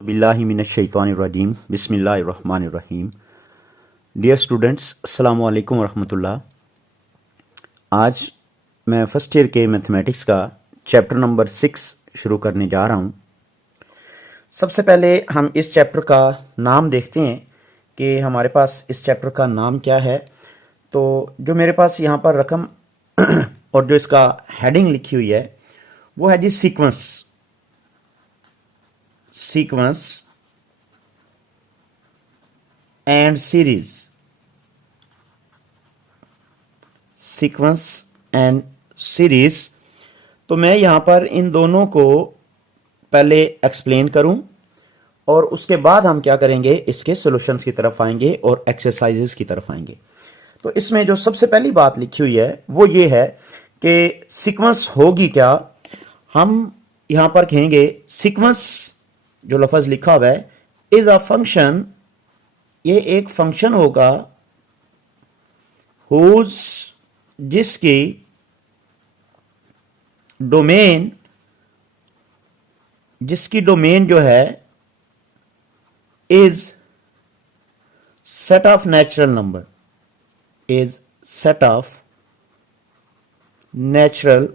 बिल्लाहिमिनश्शैतानिर्रजीम बिस्मिल्लाहिर्रहमानिर्रहीम। Dear students, अस्सलाम वालेकुम वरहमतुल्लाह। आज मैं फर्स्ट ईयर के मैथमेटिक्स का चैप्टर नंबर 6 शुरू करने जा रहा हूँ। सबसे पहले हम इस चैप्टर का नाम देखते हैं कि हमारे पास इस चैप्टर का नाम क्या है। तो जो मेरे पास यहाँ पर रकम और जो इसका हेडिंग लिखी हुई है वो है जी sequence and series. Sequence and series. तो मैं यहाँ पर इन दोनों को पहले एक्सप्लेन करूं और उसके बाद हम क्या करेंगे, इसके सॉल्यूशंस की तरफ आएंगे और एक्सरसाइजेस की तरफ आएंगे। तो इसमें जो सबसे पहली बात लिखी हुई है वो ये है कि सीक्वेंस होगी क्या। हम यहाँ पर कहेंगे सीक्वेंस, जो लफ्ज लिखा हुआ है, इज अ फंक्शन, ये एक फंक्शन होगा हुज, जिसकी डोमेन जो है is set of natural number, is set of natural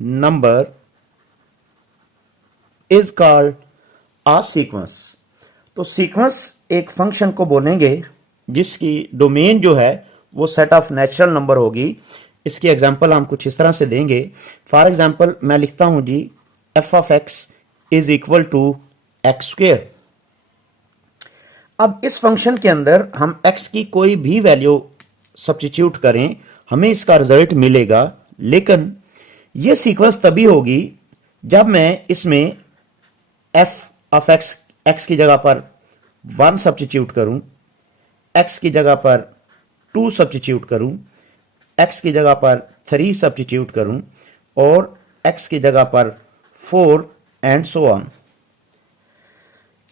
number is called a sequence. तो सीक्वेंस एक फंक्शन को बोलेंगे जिसकी डोमेन जो है वो सेट ऑफ नेचुरल नंबर होगी। इसकी एग्जांपल हम कुछ इस तरह से देंगे। फॉर एग्जांपल मैं लिखता हूं जी f of x is equal to x square. अब इस फंक्शन के अंदर हम एक्स की कोई भी वैल्यू सब्स्टिट्यूट करें, हमें इसका रिजल्ट मिलेगा। लेकिन यह सीक्वेंस तभी होगी जब मैं इसमें एफ ऑफ एक्स की जगह पर 1 सब्स्टिट्यूट करूं, एक्स की जगह पर 2 सब्स्टिट्यूट करूं, एक्स की जगह पर 3 सब्स्टिट्यूट करूं और एक्स की जगह पर 4 एंड सो ऑन।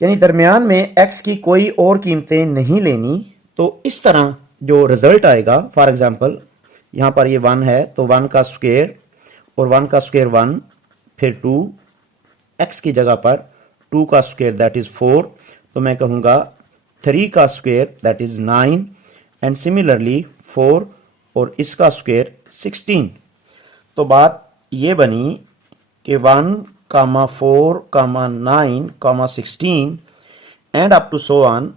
यानी दरमियान में एक्स की कोई और कीमतें नहीं लेनी। तो इस तरह जो रिजल्ट आएगा, फॉर एग्जांपल यहां पर ये 1 है तो 1 का स्क्वायर और 1 का स्क्वायर 1, फिर 2, एक्स की जगह पर 2 का स्क्वायर दैट इज 4, तो मैं कहूंगा 3 का square that is 9 and similarly 4 और इसका स्क्वायर 16। तो बात ये बनी कि 1, 4, 9, 16 and up to so on.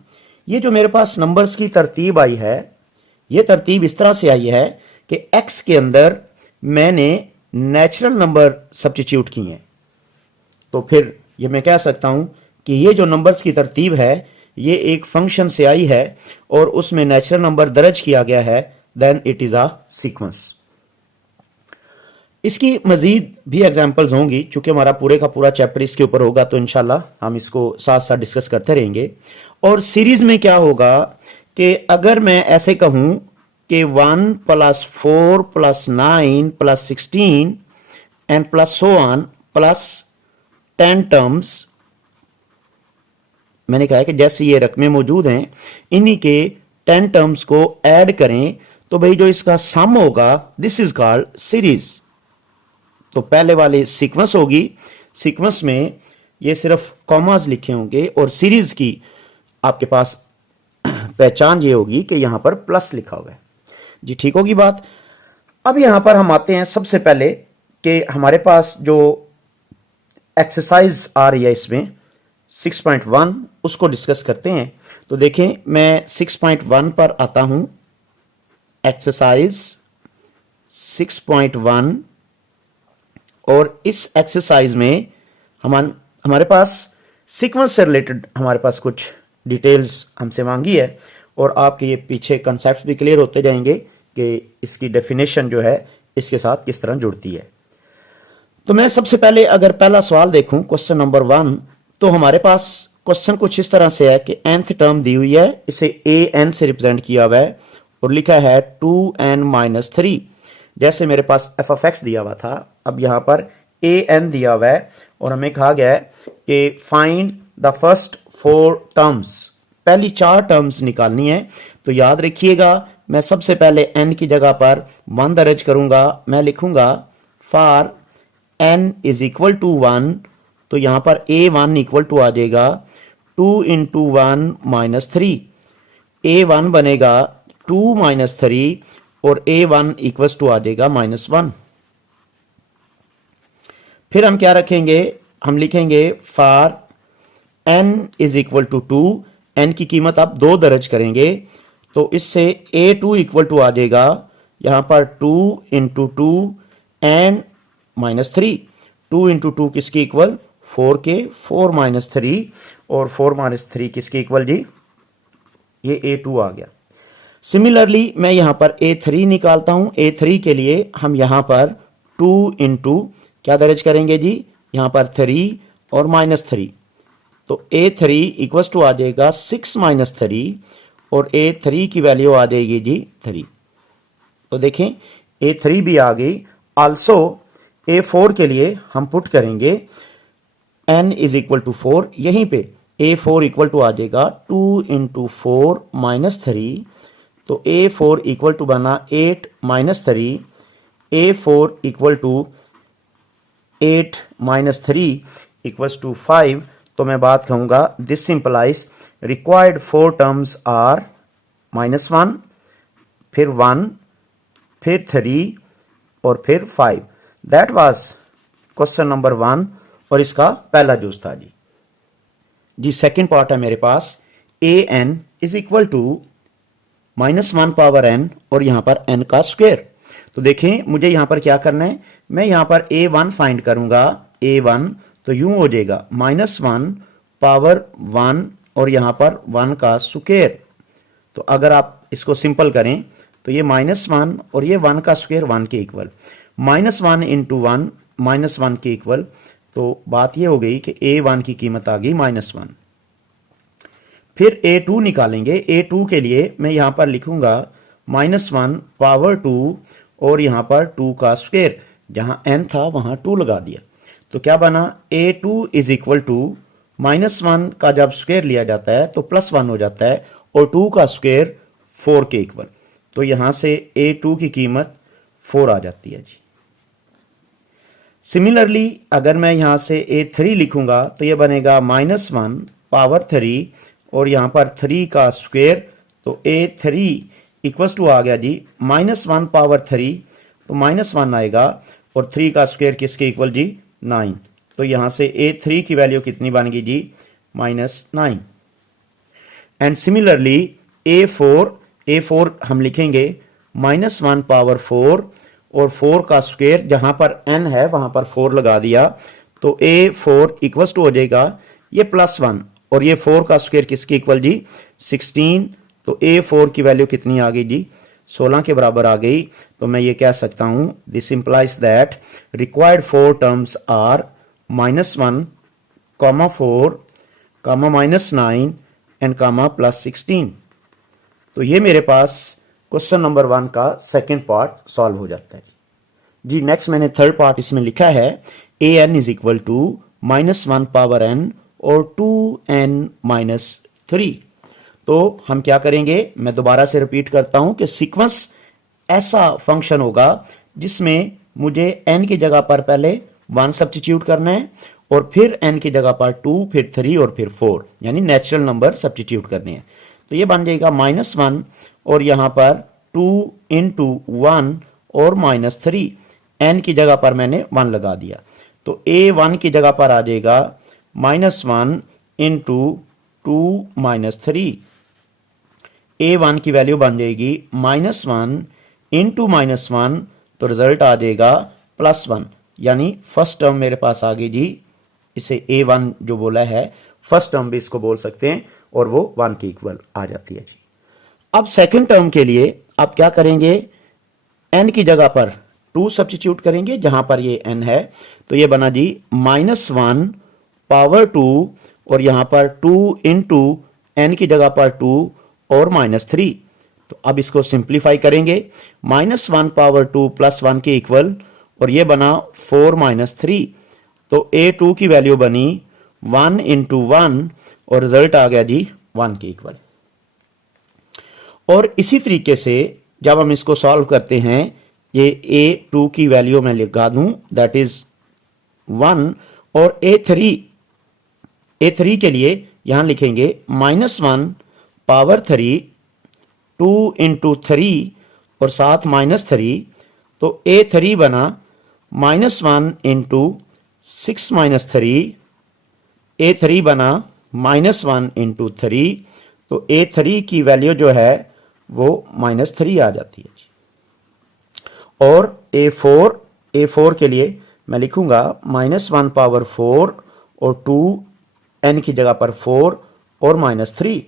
ये जो मेरे पास नंबर्स की तरतीब आई है, ये तरतीब इस तरह से आई है कि एक्स के अंदर मैंने नेचुरल नंबर सब्स्टिट्यूट किए हैं। तो फिर ये मैं कह सकता हूं कि ये जो नंबर्स की तरतीब है ये एक फंक्शन से आई है और उसमें नेचुरल नंबर दर्ज किया गया है, then it is a sequence. इसकी मजीद भी एग्जांपल्स होंगी, चूंकि हमारा पूरे का पूरा चैप्टर इसके ऊपर होगा तो इंशाल्लाह हम इसको साथ साथ डिस्कस करते रहेंगे। और सीरीज में क्या होगा कि अगर मैं ऐसे कहूं कि 1 + 4 + 9 + 16 and plus so on plus 10 terms, मैंने कहा है कि जैसे ये रकमें मौजूद हैं इन्हीं के 10 टर्म्स को ऐड करें तो भाई जो इसका सम होगा दिस इज कॉल्ड सीरीज। तो पहले वाले सीक्वेंस होगी, सीक्वेंस में ये सिर्फ कॉमास लिखे होंगे और सीरीज की आपके पास पहचान ये होगी कि यहां पर प्लस लिखा हुआ है जी। ठीक होगी बात। अब यहां पर हम आते हैं सबसे पहले कि हमारे पास जो एक्सरसाइज आ रही है इसमें 6.1, उसको डिस्कस करते हैं। तो देखें मैं 6.1 पर आता हूं। एक्सरसाइज 6.1 और इस एक्सरसाइज में हमारे पास सीक्वेंस से रिलेटेड हमारे पास कुछ डिटेल्स हमसे मांगी है और आपके ये पीछे कंसेप्ट भी क्लियर होते जाएंगे कि इसकी डेफिनेशन जो है इसके साथ किस तरह जुड़ती है। तो मैं सबसे पहले अगर पहला सवाल देखूं, क्वेश्चन नंबर 1, तो हमारे पास क्वेश्चन कुछ इस तरह से है कि nth टर्म दी हुई है, इसे an से रिप्रेजेंट किया हुआ है और लिखा है 2n-3। जैसे मेरे पास f ऑफ x दिया हुआ था, अब यहां पर an दिया हुआ है और हमें कहा गया है कि फाइंड द फर्स्ट 4 टर्म्स, पहली 4 टर्म्स निकालनी है। तो याद रखिएगा मैं सबसे पहले n की जगह पर 1 दर्ज करूंगा। मैं लिखूंगा for n is equal to 1 तो यहां पर a1 इक्वल टू आ जाएगा 2 इंटू 1 माइनस 3। a1 बनेगा 2 माइनस 3 और a1 इक्वल टू आ जाएगा -1। फिर हम क्या रखेंगे, हम लिखेंगे for n is equal to 2, n की कीमत आप 2 दर्ज करेंगे तो इससे a2 इक्वल टू आ जाएगा यहां पर 2 इंटू 2 एंड -3। 2 इंटू 2 किसकी इक्वल 4 के, 4 माइनस 3 और 4 माइनस 3 किसकी इक्वल जी, ये a2 आ गया। सिमिलरली मैं यहां पर a3 निकालता हूं। a3 के लिए हम यहां पर 2 इंटू क्या दर्ज करेंगे जी, यहां पर 3 और -3, तो a3 इक्वल टू आ जाएगा 6 माइनस 3 और a3 की वैल्यू आ जाएगी जी 3। तो देखें a3 भी आ गई। आल्सो a4 के लिए हम पुट करेंगे n इज इक्वल टू 4, यहीं पे a4 इक्वल टू आ जाएगा 2 इंटू 4 माइनस 3, तो a4 इक्वल टू बना 8 minus 3, a4 equal to 8 minus 3 equals to 5। तो मैं बात कहूंगा this implies required 4 terms are -1, फिर 1, फिर 3 और फिर 5। दैट वाज क्वेश्चन नंबर 1 और इसका पहला जूस था जी। सेकंड पार्ट है मेरे पास an is equal to -1 power n और यहां पर n का स्क्वायर। तो देखें मुझे यहां पर क्या करना है, मैं यहां पर a1 फाइंड करूंगा। a1 तो यूं हो जाएगा -1 पावर 1 और यहां पर 1 का स्क्वायर। तो अगर आप इसको सिंपल करें तो ये -1 और ये 1 का स्क्वायर 1 के इक्वल, -1 इंटू 1 -1 के इक्वल। तो बात ये हो गई कि a1 की कीमत आ गई -1। फिर a2 निकालेंगे। a2 के लिए मैं यहां पर लिखूंगा -1 पावर 2 और यहां पर 2 का स्क्वायर, जहां n था वहां 2 लगा दिया। तो क्या बना, a2 इज इक्वल टू -1 का जब स्क्वायर लिया जाता है तो +1 हो जाता है और 2 का स्क्वायर 4 के इक्वल। तो यहां से a2 की कीमत 4 आ जाती है जी। सिमिलरली अगर मैं यहां से a3 लिखूंगा तो यह बनेगा -1 पावर 3 और यहां पर 3 का स्क्वायर, तो a3 इक्वल टू आ गया जी -1 पावर 3, तो -1 आएगा और 3 का स्क्वायर किसके इक्वल जी 9। तो यहां से a3 की वैल्यू कितनी बन गई जी -9। एंड सिमिलरली a4 हम लिखेंगे -1 पावर 4 और 4 का स्क्वायर, जहां पर n है वहां पर 4 लगा दिया। तो a4 इक्वल टू हो जाएगा ये +1 और ये 4 का स्क्वायर किसके इक्वल जी 16। तो a4 की वैल्यू कितनी आ गई जी 16 के बराबर आ गई। तो मैं ये कह सकता हूं this implies that required 4 terms are -1, -4, -9 and +16। तो ये मेरे पास क्वेश्चन नंबर 1 का सेकंड पार्ट सॉल्व हो जाता है जी। नेक्स्ट मैंने थर्ड पार्ट इसमें लिखा है an is equal to -1 power n और 2n - 3। तो हम क्या करेंगे, मैं दोबारा से रिपीट करता हूं कि सीक्वेंस ऐसा फंक्शन होगा जिसमें मुझे n की जगह पर पहले 1 सब्स्टिट्यूट करना है और फिर n की जगह पर 2, फिर 3 और फिर 4, यानी नेचुरल नंबर सब्स्टिट्यूट करने हैं। तो ये बन जाएगा -1 और यहां पर 2 इंटू 1 और -3, n की जगह पर मैंने 1 लगा दिया। तो a1 की जगह पर आ जाएगा -1 इंटू 2 -3, a1 की वैल्यू बन जाएगी -1 इंटू -1, तो रिजल्ट आ जाएगा +1, यानी फर्स्ट टर्म मेरे पास आ गई जी। इसे a1 जो बोला है फर्स्ट टर्म भी इसको बोल सकते हैं और वो 1 के इक्वल आ जाती है जी। अब सेकंड टर्म के लिए आप क्या करेंगे, n की जगह पर 2 सब्स्टिट्यूट करेंगे जहां पर ये n है। तो ये बना जी -1 पावर 2 और यहां पर 2 इंटू n की जगह पर 2 और -3। तो अब इसको सिंप्लीफाई करेंगे, -1 पावर 2 +1 के इक्वल और ये बना 4 -3। तो a2 की वैल्यू बनी 1 इंटू 1 और रिजल्ट आ गया जी 1 के इक्वल। और इसी तरीके से जब हम इसको सॉल्व करते हैं, ये a2 की वैल्यू मैं लगा दूं दैट इज 1 और A3 के लिए यहां लिखेंगे -1 पावर 3 2 इंटू 3 और साथ -3, तो A3 बना -1 इंटू 6 -3, A3 बना -1 इंटू 3, तो A3 की वैल्यू जो है वो -3 आ जाती है जी। और A4 के लिए मैं लिखूंगा -1 पावर 4 और 2 n की जगह पर 4 और -3,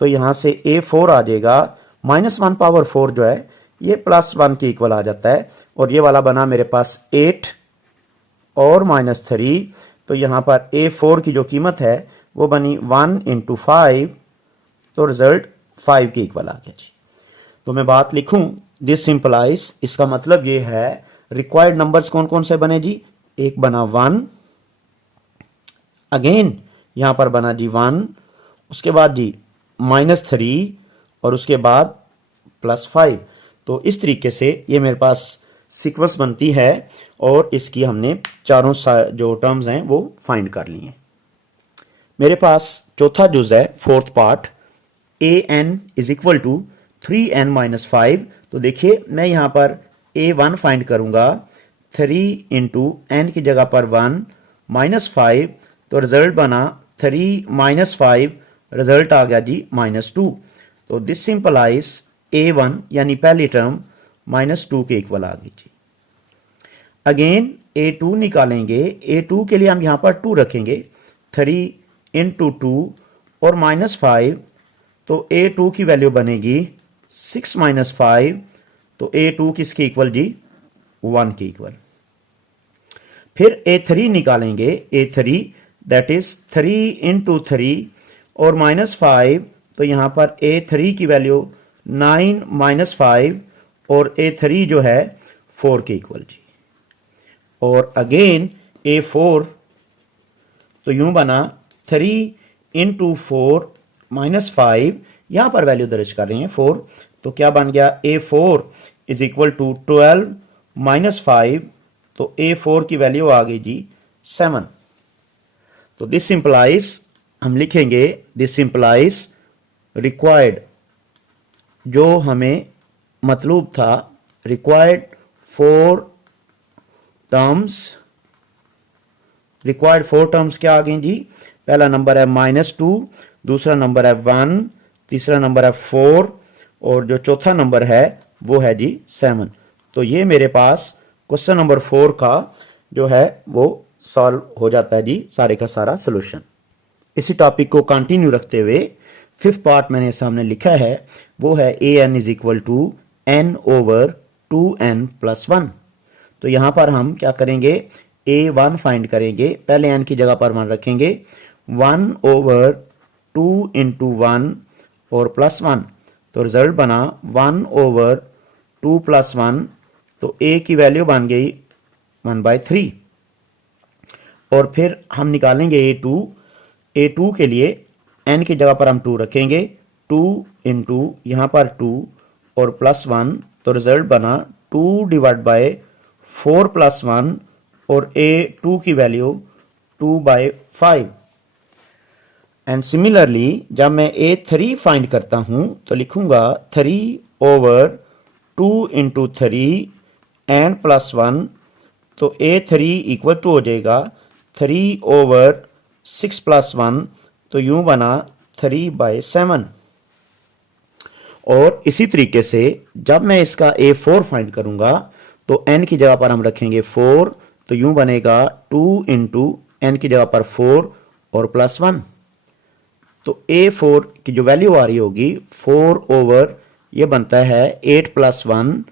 तो यहां से A4 आ जाएगा -1 पावर 4 जो है ये +1 के इक्वल आ जाता है, और ये वाला बना मेरे पास 8 और -3, तो यहां पर A4 की जो कीमत है वो बनी 1 इंटू 5, तो रिजल्ट 5 के इक्वल आ गया जी। तो मैं बात लिखूं, दिस सिंपलाइज, इसका मतलब ये है रिक्वायर्ड नंबर्स कौन कौन से बने जी, एक बना 1, अगेन यहां पर बना जी 1, उसके बाद जी -3 और उसके बाद +5। तो इस तरीके से ये मेरे पास सीक्वेंस बनती है, और इसकी हमने चारों जो टर्म्स हैं वो फाइंड कर लिए। मेरे पास चौथा जुज है, fourth part, an is equal to 3n-5। तो देखिए मैं यहां पर a1 फाइंड करूंगा, 3 इंटू n की जगह पर 1 -5, तो रिजल्ट बना 3 -5, रिजल्ट आ गया जी -2। तो दिस सिंपलाइज a1 यानी पहली टर्म -2 के इक्वल आ गई जी। अगेन a2 निकालेंगे, a2 के लिए हम यहां पर 2 रखेंगे, 3 इंटू 2 और -5, तो a2 की वैल्यू बनेगी 6 -5, तो a2 किसके इक्वल जी, 1 के इक्वल। फिर a3 निकालेंगे, a3 दैट इज 3 इंटू 3 और -5, तो यहां पर a3 की वैल्यू 9 -5 और a3 जो है 4 के इक्वल जी। और अगेन a4, तो यूं बना 3 इंटू 4 -5, यहां पर वैल्यू दर्ज कर रहे हैं 4, तो क्या बन गया, a4 इज इक्वल टू 12 -5, तो a4 की वैल्यू आ गई जी 7। तो दिस सिंपलाइज, हम लिखेंगे दिस सिंपलाइज रिक्वायर्ड, जो हमें मतलूब था, रिक्वायर्ड 4 टर्म्स, रिक्वायर्ड 4 टर्म्स क्या आ गई जी, पहला नंबर है -2, दूसरा नंबर है 1, तीसरा नंबर है 4, और जो चौथा नंबर है वो है जी 7। तो ये मेरे पास क्वेश्चन नंबर 4 का जो है वो सॉल्व हो जाता है जी, सारे का सारा सोल्यूशन। इसी टॉपिक को कंटिन्यू रखते हुए फिफ्थ पार्ट मैंने सामने लिखा है, वो है an is equal to n/2n+1। तो यहां पर हम क्या करेंगे, a1 फाइंड करेंगे, पहले n की जगह पर 1 रखेंगे, 1/2 इंटू 1 और +1, तो रिजल्ट बना 1/2 + 1, तो a की वैल्यू बन गई 1/3। और फिर हम निकालेंगे a2 के लिए n की जगह पर हम 2 रखेंगे, 2 इंटू यहां पर 2 और +1, तो रिजल्ट बना 2/4 + 1, और a2 की वैल्यू 2/5। एंड सिमिलरली जब मैं a3 फाइंड करता हूं तो लिखूंगा 3/2 इंटू 3 एंड +1, तो a3 इक्वल टू हो जाएगा 3/6 + 1, तो यूं बना 3/7। और इसी तरीके से जब मैं इसका a4 फाइंड करूंगा तो n की जगह पर हम रखेंगे 4, तो यूं बनेगा 2 इंटू n की जगह पर 4 और +1, तो a4 की जो वैल्यू आ रही होगी 4 ये बनता है 8 + 1,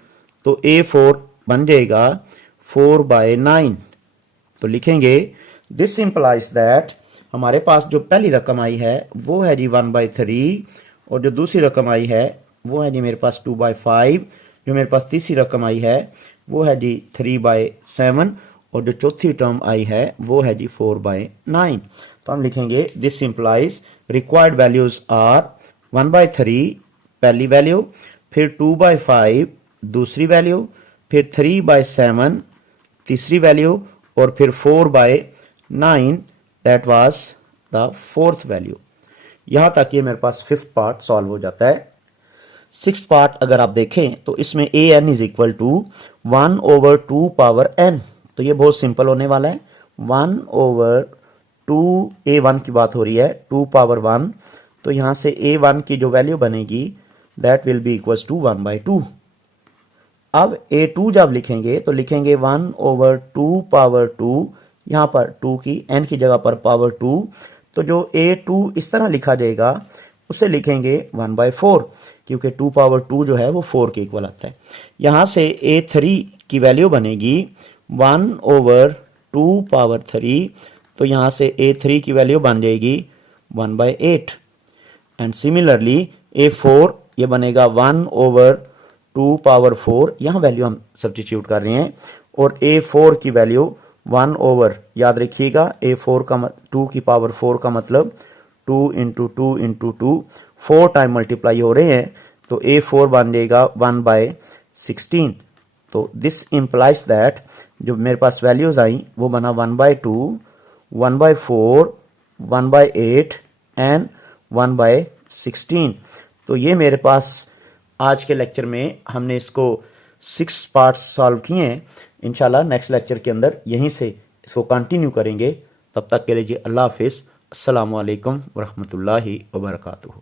तो a4 बन जाएगा 4/9। तो लिखेंगे दिस सिंपलाइज दैट, हमारे पास जो पहली रकम आई है वो है जी 1/3, और जो दूसरी रकम आई है वो है जी मेरे पास 2/5, जो मेरे पास तीसरी रकम आई है वो है जी 3/7, और जो चौथी टर्म आई है वो है जी 4/9। तो हम लिखेंगे this implies required values are 1/3 पहली वैल्यू, फिर 2/5 दूसरी वैल्यू, फिर 3/7 तीसरी वैल्यू, और फिर 4/9 9, that was the fourth value. यहां तक ये मेरे पास फिफ्थ पार्ट सॉल्व हो जाता है। सिक्स पार्ट अगर आप देखें तो इसमें a n is equal to 1/2 power n, तो ये बहुत सिंपल होने वाला है। 1/2 A1 की बात हो रही है, 2 पावर 1, तो यहां से A1 की जो वैल्यू बनेगी that will be equals to 1/2। अब A2 जब लिखेंगे तो लिखेंगे 1/2 पावर 2, यहां पर 2 की n की जगह पर पावर 2, तो जो A2 इस तरह लिखा जाएगा उसे लिखेंगे 1/4, क्योंकि 2 पावर 2 जो है वो 4 के इक्वल आता है। यहां से A3 की वैल्यू बनेगी 1/2 पावर 3, तो यहां से A3 की वैल्यू बन जाएगी 1/8। एंड सिमिलरली A4 ये बनेगा 1/2 पावर 4, यहां वैल्यू हम सब्स्टिट्यूट कर रहे हैं, और A4 की वैल्यू 1/, याद रखिएगा A4 का 2 की पावर 4 का मतलब 2 इंटू 2 इंटू 2, 4 टाइम मल्टीप्लाई हो रहे हैं, तो A4 बन जाएगा 1/16। तो दिस इंप्लाइज दैट जो मेरे पास वैल्यूज आई वो बना 1/2, 1/4, 1/8 एंड 1/16। तो ये मेरे पास आज के लेक्चर में हमने इसको 6 पार्ट्स सॉल्व किए हैं। इंशाल्लाह नेक्स्ट लेक्चर के अंदर यहीं से इसको कंटिन्यू करेंगे। तब तक के लिए जी अल्लाह हाफिज़। अस्सलामु अलैकुम वरहमतुल्लाहि वबरकातुहू।